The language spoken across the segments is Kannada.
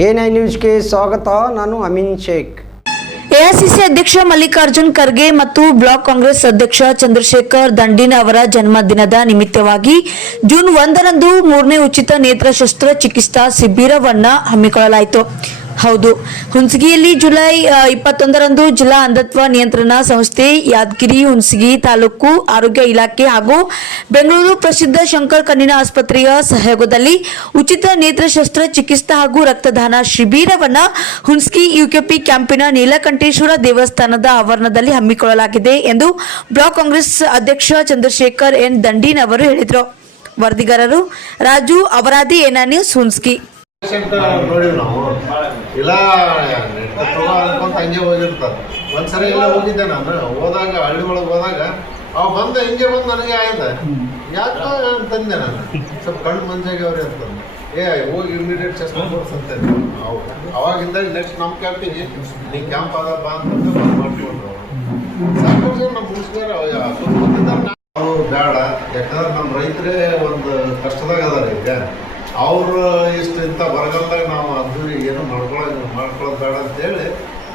A9 ನ್ಯೂಸ್ಗೆ ಸ್ವಾಗತ. ನಾನು ಅಮೀನ್ ಶೇಖ್. ಎಐಸಿಸಿ ಅಧ್ಯಕ್ಷ ಮಲ್ಲಿಕಾರ್ಜುನ್ ಖರ್ಗೆ ಮತ್ತು ಬ್ಲಾಕ್ ಕಾಂಗ್ರೆಸ್ ಅಧ್ಯಕ್ಷ ಚಂದ್ರಶೇಖರ್ ದಂಡಿನ್ ಅವರ ಜನ್ಮದಿನದ ನಿಮಿತ್ತವಾಗಿ ಜೂನ್ 1ರಂದು 3ನೇ ಉಚಿತ ನೇತ್ರ ಶಸ್ತ್ರಚಿಕಿತ್ಸಾ ಶಿಬಿರವನ್ನ ಹಮ್ಮಿಕೊಳ್ಳಲಾಯಿತು. ಹೌದು, ಹುಣಸಗಿಯಲ್ಲಿ ಜುಲೈ 21ರಂದು ಜಿಲ್ಲಾ ಅಂಧತ್ವ ನಿಯಂತ್ರಣ ಸಂಸ್ಥೆ, ಯಾದಗಿರಿ ಹುಣಸಗಿ ತಾಲೂಕು ಆರೋಗ್ಯ ಇಲಾಖೆ ಹಾಗೂ ಬೆಂಗಳೂರು ಪ್ರಸಿದ್ಧ ಶಂಕರ್ ಕಣ್ಣಿನ ಆಸ್ಪತ್ರೆಯ ಸಹಯೋಗದಲ್ಲಿ ಉಚಿತ ನೇತ್ರ ಶಸ್ತ್ರಚಿಕಿತ್ಸಾ ಹಾಗೂ ರಕ್ತದಾನ ಶಿಬಿರವನ್ನ ಹುಣಸಗಿ ಯುಕೆಪಿ ಕ್ಯಾಂಪಿನ ನೀಲಕಂಠೇಶ್ವರ ದೇವಸ್ಥಾನದ ಆವರಣದಲ್ಲಿ ಹಮ್ಮಿಕೊಳ್ಳಲಾಗಿದೆ ಎಂದು ಬ್ಲಾಕ್ ಕಾಂಗ್ರೆಸ್ ಅಧ್ಯಕ್ಷ ಚಂದ್ರಶೇಖರ್ ಎನ್ ದಂಡಿನ್ ಅವರು ಹೇಳಿದರು. ವರದಿಗಾರರು ರಾಜು ಅವರಾದಿ, A9 ನ್ಯೂಸ್, ಹುಣಸಗಿ. ನೋಡಿವಿ ನಾವು ಇಲ್ಲ ಅನ್ಕೊಂತ ಹಂಗೆ ಹೋಗಿರ್ತಾರೆ. ಒಂದ್ಸರಿ ಎಲ್ಲ ಹೋಗಿದ್ದೆ ನಾನು. ಹೋದಾಗ ಹಳ್ಳಿ ಒಳಗೆ ಹೋದಾಗ ಅವ್ ಬಂದ ಹಿಂಗೆ ಬಂದು ನನಗೆ ಆಯ್ತು, ಯಾಕೆ ಅಂತಂದೆ ನಾನು. ಸ್ವಲ್ಪ ಕಣ್ಣು ಮಂಜಾಗಿ ಅವ್ರಿ ಅಂತಂದು ಹೋಗಿ ಇಮಿಡಿಯೇಟ್ ಚೆಸ್ಟ್ ತೋರಿಸಂತೇನೆ. ಅವಾಗಿಂದ ನೆಕ್ಸ್ಟ್ ನಮ್ಮ ಕ್ಯಾಂಪಿಗೆ ನೀ ಕ್ಯಾಂಪ್ ಆದಪ್ಪ ಅಂತಂದು ಬಂದು ಮಾಡ್ಕೊಂಡ್ರು. ಸಾಕಷ್ಟು ಜನ ನಮ್ಮ ಮುಗಿಸ್ತಾರೆ ನಾವು ಬೇಡ, ಯಾಕಂದ್ರೆ ನಮ್ಮ ರೈತರೇ ಒಂದು ಕಷ್ಟದಾಗ ಅದಾರ. ಈಗ ಅವರು ಇಷ್ಟು ಇಂಥ ಬರಗಾಲದಾಗ ನಾವು ಅದು ಏನು ಮಾಡ್ಕೊಳ್ಳೋದು ಬೇಡ ಅಂತೇಳಿ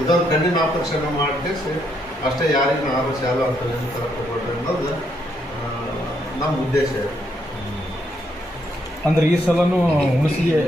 ಇದೊಂದು ಕಣ್ಣಿನ ಆಪರೇಷನ್ ಮಾಡಿಸಿ ಅಷ್ಟೇ, ಯಾರಿಗೂ ಆರು ಶಾಲೆ ಅಂತ ಏನು ಥರ ಕೊಡ್ರಿ ಅನ್ನೋದು ನಮ್ಮ ಉದ್ದೇಶ. ಅಂದ್ರೆ ಈ ಸಲನೂ ಹುಣಸಿಗೆ